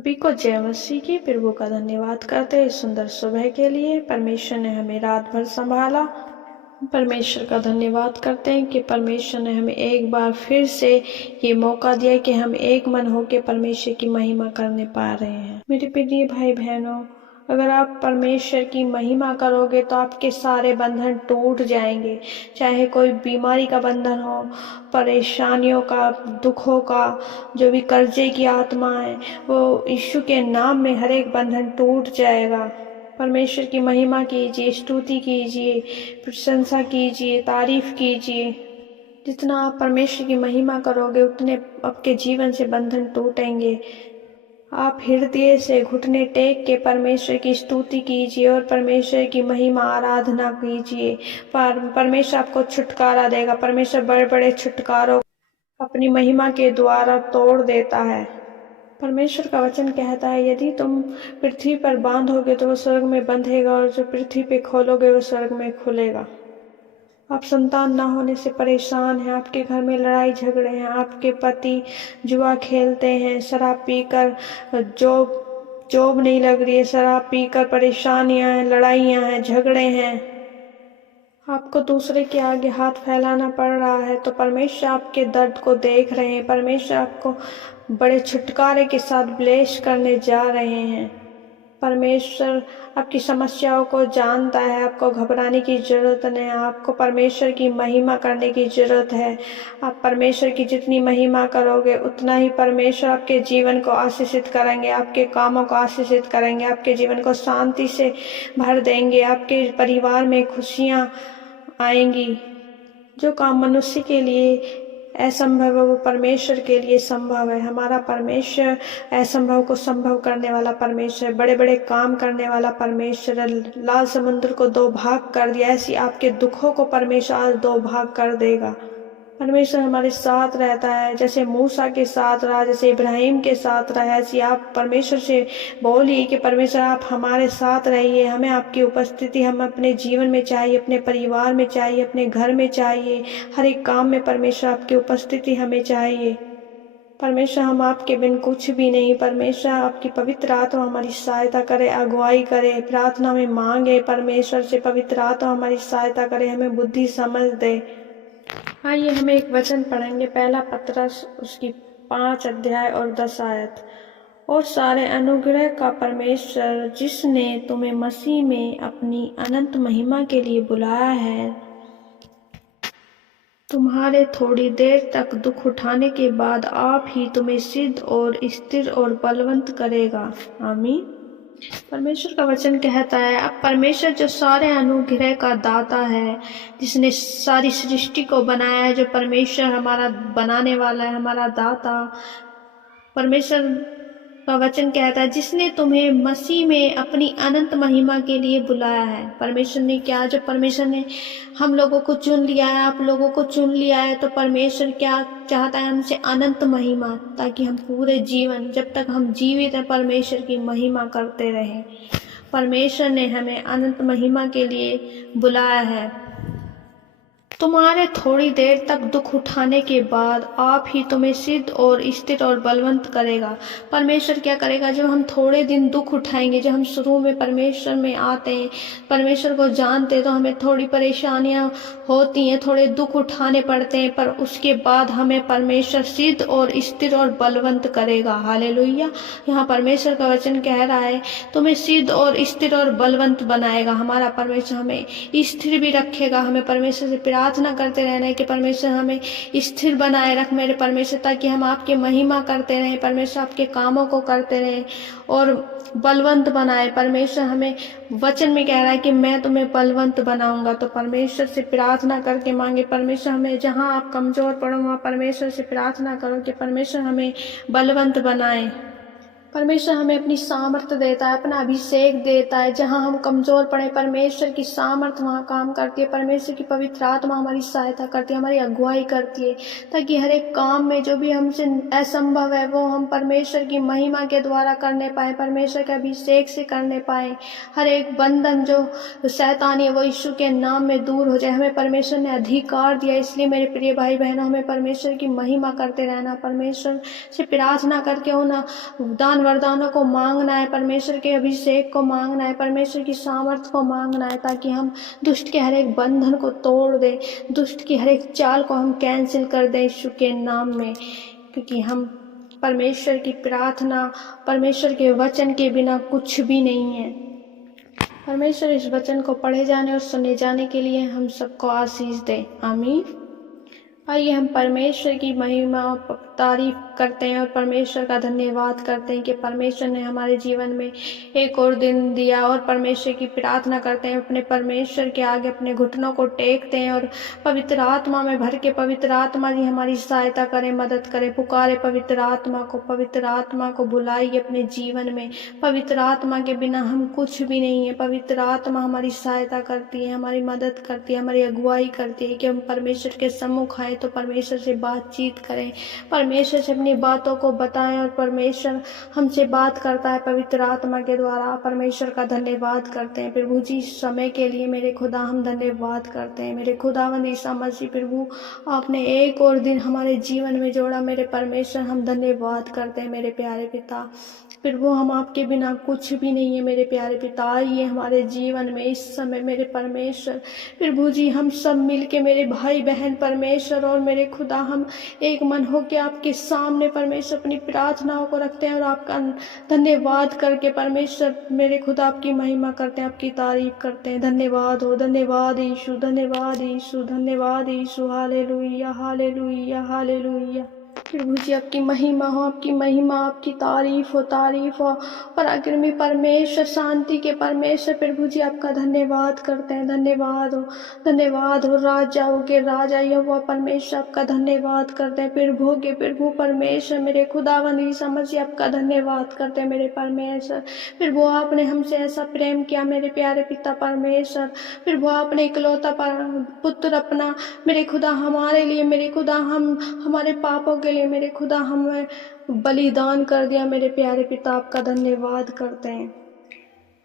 सभी को जय मसीह की। प्रभु का धन्यवाद करते हैं इस सुंदर सुबह के लिए। परमेश्वर ने हमें रात भर संभाला। परमेश्वर का धन्यवाद करते हैं कि परमेश्वर ने हमें एक बार फिर से ये मौका दिया कि हम एक मन होकर परमेश्वर की महिमा करने पा रहे हैं। मेरे प्रिय भाई बहनों, अगर आप परमेश्वर की महिमा करोगे तो आपके सारे बंधन टूट जाएंगे। चाहे कोई बीमारी का बंधन हो, परेशानियों का, दुखों का, जो भी कर्जे की आत्मा है, वो यीशु के नाम में हर एक बंधन टूट जाएगा। परमेश्वर की महिमा कीजिए, स्तुति कीजिए, प्रशंसा कीजिए, तारीफ कीजिए। जितना आप परमेश्वर की महिमा करोगे उतने आपके जीवन से बंधन टूटेंगे। आप हृदय से घुटने टेक के परमेश्वर की स्तुति कीजिए और परमेश्वर की महिमा आराधना कीजिए। परमेश्वर आपको छुटकारा देगा। परमेश्वर बड़े बड़े छुटकारों अपनी महिमा के द्वारा तोड़ देता है। परमेश्वर का वचन कहता है, यदि तुम पृथ्वी पर बांधोगे तो वो स्वर्ग में बंधेगा, और जो पृथ्वी पे खोलोगे वो स्वर्ग में खुलेगा। आप संतान ना होने से परेशान हैं, आपके घर में लड़ाई झगड़े हैं, आपके पति जुआ खेलते हैं, शराब पीकर जॉब नहीं लग रही है, शराब पीकर परेशानियां हैं, लड़ाइयां हैं, झगड़े हैं, आपको दूसरे के आगे हाथ फैलाना पड़ रहा है, तो परमेश्वर आपके दर्द को देख रहे हैं। परमेश्वर आपको बड़े छुटकारे के साथ ब्लेस करने जा रहे हैं। परमेश्वर आपकी समस्याओं को जानता है। आपको घबराने की जरूरत नहीं है। आपको परमेश्वर की महिमा करने की जरूरत है। आप परमेश्वर की जितनी महिमा करोगे उतना ही परमेश्वर आपके जीवन को आशीषित करेंगे, आपके कामों को आशीषित करेंगे, आपके जीवन को शांति से भर देंगे, आपके परिवार में खुशियां आएंगी। जो काम मनुष्य के लिए असंभव है वो परमेश्वर के लिए संभव है। हमारा परमेश्वर असंभव को संभव करने वाला परमेश्वर, बड़े बड़े काम करने वाला परमेश्वर। लाल समुद्र को 2 भाग कर दिया, ऐसी आपके दुखों को परमेश्वर आज 2 भाग कर देगा। परमेश्वर हमारे साथ रहता है, जैसे मूसा के साथ रहा, जैसे इब्राहिम के साथ रहा, ऐसी आप परमेश्वर से बोलिए कि परमेश्वर आप हमारे साथ रहिए। हमें आपकी उपस्थिति हम अपने जीवन में चाहिए, अपने परिवार में चाहिए, अपने घर में चाहिए, हर एक काम में परमेश्वर आपकी उपस्थिति हमें चाहिए। परमेश्वर हम आपके बिन कुछ भी नहीं। परमेश्वर आपकी पवित्र आत्मा हमारी सहायता करे, अगुवाई करे, प्रार्थना में मांगे परमेश्वर से। पवित्र आत्मा हमारी सहायता करे, हमें बुद्धि समझ दे। आइए हम एक वचन पढ़ेंगे, पहला पतरस उसकी 5 अध्याय और 10 आयत। और सारे अनुग्रह का परमेश्वर, जिसने तुम्हें मसीह में अपनी अनंत महिमा के लिए बुलाया है, तुम्हारे थोड़ी देर तक दुख उठाने के बाद आप ही तुम्हें सिद्ध और स्थिर और बलवंत करेगा। आमीन। परमेश्वर का वचन कहता है, अब परमेश्वर जो सारे अनुग्रह का दाता है, जिसने सारी सृष्टि को बनाया है, जो परमेश्वर हमारा बनाने वाला है, हमारा दाता, परमेश्वर का वचन कहता है, जिसने तुम्हें मसीह में अपनी अनंत महिमा के लिए बुलाया है। परमेश्वर ने क्या, जब परमेश्वर ने हम लोगों को चुन लिया है, आप लोगों को चुन लिया है, तो परमेश्वर क्या चाहता है हमसे? अनंत महिमा, ताकि हम पूरे जीवन, जब तक हम जीवित हैं, परमेश्वर की महिमा करते रहें। परमेश्वर ने हमें अनंत महिमा के लिए बुलाया है। तुम्हारे थोड़ी देर तक दुख उठाने के बाद आप ही तुम्हें सिद्ध और स्थिर और बलवंत करेगा। परमेश्वर क्या करेगा? जब हम थोड़े दिन दुख उठाएंगे, जब हम शुरू में परमेश्वर में आते हैं, परमेश्वर को जानते हैं, तो हमें थोड़ी परेशानियां होती हैं, थोड़े दुख उठाने पड़ते हैं, पर उसके बाद हमें परमेश्वर सिद्ध और स्थिर और बलवंत करेगा। हालेलुया। यहाँ परमेश्वर का वचन कह रहा है, तुम्हें सिद्ध और स्थिर और बलवंत बनाएगा। हमारा परमेश्वर हमें स्थिर भी रखेगा। हमें परमेश्वर से प्रार्थना करते रहना है कि परमेश्वर हमें स्थिर बनाए रख मेरे परमेश्वर, ताकि हम आपकी महिमा करते रहें, परमेश्वर आपके कामों को करते रहें और बलवंत बनाए। परमेश्वर हमें वचन में कह रहा है कि मैं तुम्हें बलवंत बनाऊंगा। तो परमेश्वर से प्रार्थना करके मांगे, परमेश्वर हमें, जहां आप कमजोर पड़ो वहां परमेश्वर से प्रार्थना करो कि परमेश्वर हमें बलवंत बनाए। परमेश्वर हमें अपनी सामर्थ्य देता है, अपना अभिषेक देता है। जहां हम कमजोर पड़े, परमेश्वर की सामर्थ्य वहां काम करती है। परमेश्वर की पवित्र आत्मा हमारी सहायता करती है, हमारी अगुवाई करती है, ताकि हर एक काम में जो भी हमसे असंभव है वो हम परमेश्वर की महिमा के द्वारा करने पाए, परमेश्वर के अभिषेक से करने पाए। हर एक बंधन जो शैतानी है वो यीशु के नाम में दूर हो जाए। हमें परमेश्वर ने अधिकार दिया, इसलिए मेरे प्रिय भाई बहनों, हमें परमेश्वर की महिमा करते रहना, परमेश्वर से प्रार्थना करके उन दान वरदानों को मांगना है, परमेश्वर के अभिषेक को मांगना है, परमेश्वर की सामर्थ को मांगना है, ताकि हम दुष्ट के हर एक बंधन को तोड़ दें, दुष्ट की हर एक चाल को हम कैंसिल कर दें यीशु के नाम में। क्योंकि हम परमेश्वर की प्रार्थना, परमेश्वर के वचन के बिना कुछ भी नहीं है। परमेश्वर इस वचन को पढ़े जाने और सुने जाने के लिए हम सबको आशीष दे। आमीन। आइए हम परमेश्वर की महिमा तारीफ करते हैं और परमेश्वर का धन्यवाद करते हैं कि परमेश्वर ने हमारे जीवन में एक और दिन दिया, और परमेश्वर की प्रार्थना करते हैं, अपने परमेश्वर के आगे अपने घुटनों को टेकते हैं और पवित्र आत्मा में भर के पवित्र आत्मा जी हमारी सहायता करें, मदद करें, पुकारे पवित्र आत्मा को बुलाइए अपने जीवन में। पवित्र आत्मा के बिना हम कुछ भी नहीं है। पवित्र आत्मा हमारी सहायता करती है, हमारी मदद करती है, हमारी अगुवाई करती है कि हम परमेश्वर के सम्मुख आए तो परमेश्वर से बातचीत करें, परमेश्वर से अपनी बातों को बताएं, और परमेश्वर हमसे बात करता है पवित्र आत्मा के द्वारा। परमेश्वर का धन्यवाद करते हैं प्रभु जी इस समय के लिए। मेरे खुदा हम धन्यवाद करते हैं, मेरे खुदावंद ईसा मसीह प्रभु, आपने एक और दिन हमारे जीवन में जोड़ा। मेरे परमेश्वर हम धन्यवाद करते हैं मेरे प्यारे पिता प्रभु, हम आपके बिना कुछ भी नहीं है मेरे प्यारे पिता। आइए हमारे जीवन में इस समय मेरे परमेश्वर प्रभु जी हम सब मिलके मेरे भाई बहन परमेश्वर और मेरे खुदा हम एक मन हो के आपके सामने परमेश्वर अपनी प्रार्थनाओं को रखते हैं और आपका धन्यवाद करके परमेश्वर मेरे खुदा आपकी महिमा करते हैं, आपकी तारीफ करते हैं। धन्यवाद हो, धन्यवाद यीशु, धन्यवाद यीशु, धन्यवाद यीशु। Hallelujah, hallelujah, hallelujah. प्रभु जी आपकी महिमा हो, आपकी महिमा, आपकी तारीफ हो। पराक्रमी परमेश्वर, शांति के परमेश्वर प्रभु जी आपका धन्यवाद करते हैं। धन्यवाद हो राजाओं के राजा यहोवा परमेश्वर आपका धन्यवाद करते हैं। प्रभु के प्रभु परमेश्वर मेरे खुदावंद यीशु मसीह आपका धन्यवाद करते हैं मेरे परमेश्वर। प्रभु आपने हमसे ऐसा प्रेम किया मेरे प्यारे पिता परमेश्वर। प्रभु आपने इकलौता पुत्र अपना मेरे खुदा हमारे लिए, मेरे खुदा हम हमारे पापों के लिए मेरे खुदा हमें बलिदान कर दिया। मेरे प्यारे पिता आपका धन्यवाद करते हैं,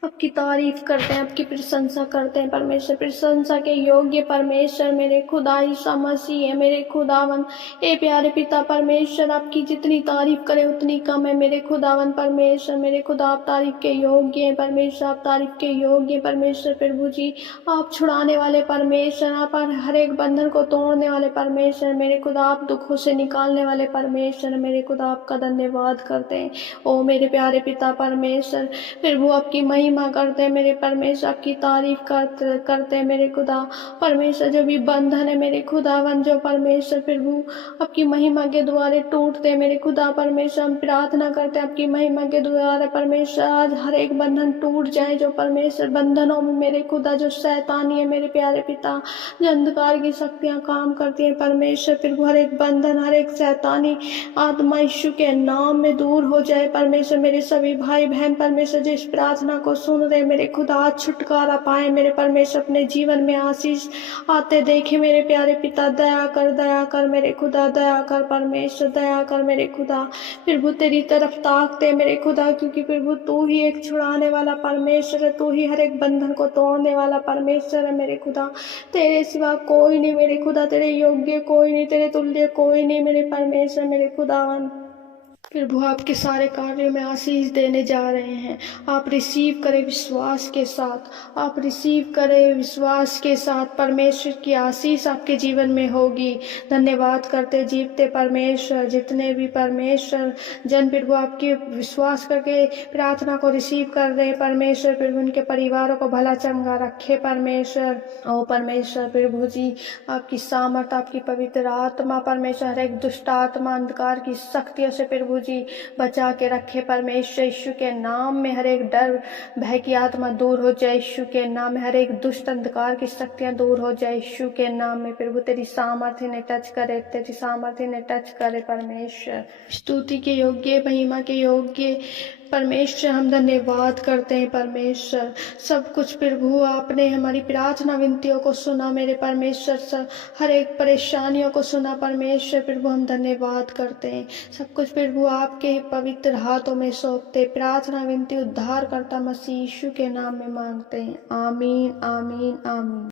आपकी तारीफ करते हैं, आपकी प्रशंसा करते हैं परमेश्वर। प्रशंसा के योग्य परमेश्वर मेरे खुदा ईसा मसीह है मेरे खुदावन। ए प्यारे पिता परमेश्वर, आपकी जितनी तारीफ करें उतनी कम है मेरे खुदावन परमेश्वर। मेरे खुदा आप तारीफ के योग्य हैं परमेश्वर, आप तारीफ के योग्य हैं परमेश्वर। प्रभु जी आप छुड़ाने वाले परमेश्वर, आप हर एक बंधन को तोड़ने वाले परमेश्वर। मेरे खुदा आप दुखों से निकालने वाले परमेश्वर। मेरे खुदा आपका धन्यवाद करते हैं ओ मेरे प्यारे पिता परमेश्वर। प्रभु आपकी महिमा करते हैं मेरे परमेश्वर, आपकी तारीफ करते हैं मेरे खुदा परमेश्वर। जो भी बंधन है मेरे खुदावन, जो परमेश्वर प्रभु आपकी महिमा के द्वारे टूटते हैं मेरे खुदा परमेश्वर, हम प्रार्थना करते हैं आपकी महिमा के द्वारा परमेश्वर आज हर एक बंधन टूट जाए। जो परमेश्वर बंधनों में मेरे खुदा जो शैतानी है मेरे प्यारे पिता, जो अंधकार की शक्तियां काम करती हैं परमेश्वर प्रभु, हर एक बंधन, हर एक शैतानी आत्मा यीशु के नाम में दूर हो जाए परमेश्वर। मेरे सभी भाई बहन परमेश्वर जो इस प्रार्थना को सुन रहे मेरे खुदा छुटकारा पाए मेरे परमेश्वर, अपने जीवन में आशीष आते देखे मेरे प्यारे पिता। दया कर मेरे खुदा, दया कर परमेश्वर, दया कर मेरे खुदा। प्रभु तेरी तरफ ताकते मेरे खुदा, क्योंकि प्रभु तू ही एक छुड़ाने वाला परमेश्वर है, तू ही हर एक बंधन को तोड़ने वाला परमेश्वर है मेरे खुदा। तेरे सिवा कोई नहीं मेरे खुदा, तेरे योग्य कोई नहीं, तेरे तुल्य कोई नहीं मेरे परमेश्वर मेरे खुदावन। प्रभु आपके सारे कार्यों में आशीष देने जा रहे हैं। आप रिसीव करें विश्वास के साथ, आप रिसीव करें विश्वास के साथ। परमेश्वर की आशीष आपके जीवन में होगी। धन्यवाद करते जीवते परमेश्वर, जितने भी परमेश्वर जन प्रभु आपके विश्वास करके प्रार्थना को रिसीव कर रहे परमेश्वर प्रभु, उनके परिवारों को भला चंगा रखे परमेश्वर। ओ परमेश्वर प्रभु जी आपकी सामर्थ, आपकी पवित्र आत्मा परमेश्वर हर एक दुष्ट आत्मा अंधकार की शक्तियों से प्रभु जी बचा के रखे परमेश्वर। यीशु के नाम में हर एक डर भय की आत्मा दूर हो जाए यीशु के नाम में, हर एक दुष्ट अंधकार की शक्तियां दूर हो जाए यीशु के नाम में। प्रभु तेरी सामर्थ्य ने टच करे, तेरी सामर्थ्य ने टच करे परमेश्वर। स्तुति के योग्य, महिमा के योग्य परमेश्वर हम धन्यवाद करते हैं परमेश्वर। सब कुछ प्रभु आपने हमारी प्रार्थना विनतियों को सुना मेरे परमेश्वर, सब हर एक परेशानियों को सुना परमेश्वर प्रभु, हम धन्यवाद करते हैं। सब कुछ प्रभु आपके पवित्र हाथों में सौंपते, प्रार्थना विनती उद्धार करता मसीह यीशु के नाम में मांगते हैं। आमीन, आमीन, आमीन।